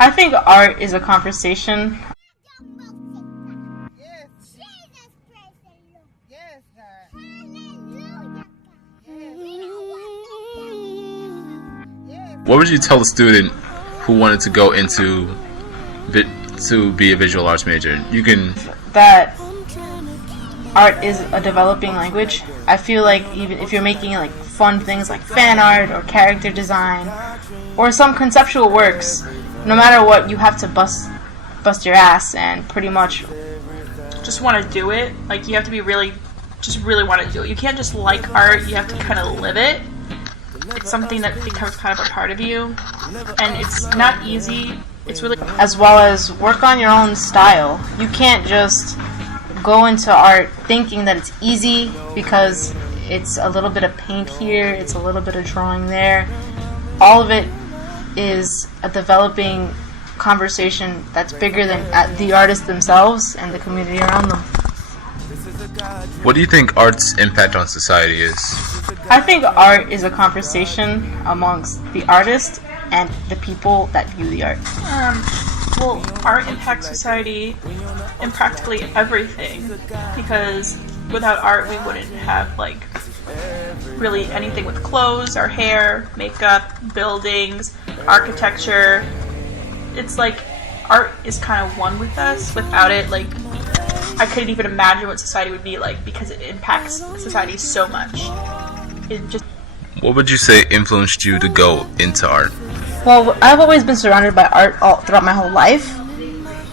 I think art is a conversation. What would you tell a student who wanted to go into to be a visual arts major? You can That art is a developing language. I feel like even if you're making like fun things like fan art or character design or some conceptual works, no matter what, you have to bust your ass and pretty much just want to do it. Like, you have to be really want to do it. You can't just like art, you have to kind of live it. It's something that becomes kind of a part of you, and it's not easy. It's really, as well as work on your own style. You can't just go into art thinking that it's easy because it's a little bit of paint here, it's a little bit of drawing there. All of it is a developing conversation that's bigger than the artists themselves and the community around them. What do you think art's impact on society is? I think art is a conversation amongst the artist and the people that view the art. Well, art impacts society in practically everything, because without art we wouldn't have like really anything with clothes, our hair, makeup, buildings, architecture. It's like art is kind of one with us. Without it, like, I couldn't even imagine what society would be like, because it impacts society so much. It just. What would you say influenced you to go into art? Well, I've always been surrounded by art all throughout my whole life.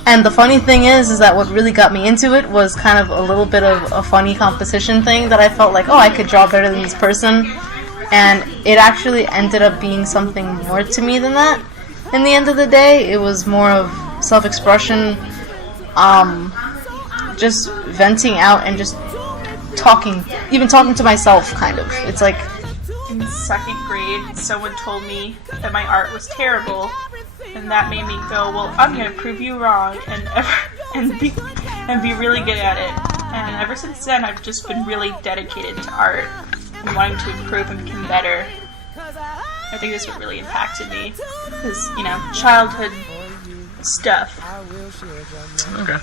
And the funny thing is that what really got me into it was kind of a little bit of a funny competition thing that I felt like, oh, I could draw better than this person. And it actually ended up being something more to me than that. In the end of the day, it was more of self-expression, just venting out and just talking, even talking to myself, kind of. It's like, in second grade, someone told me that my art was terrible, and that made me go, well, I'm gonna prove you wrong, and be really good at it. And ever since then, I've just been really dedicated to art and wanting to improve and become better. I think this is what really impacted me, because, childhood stuff. Okay.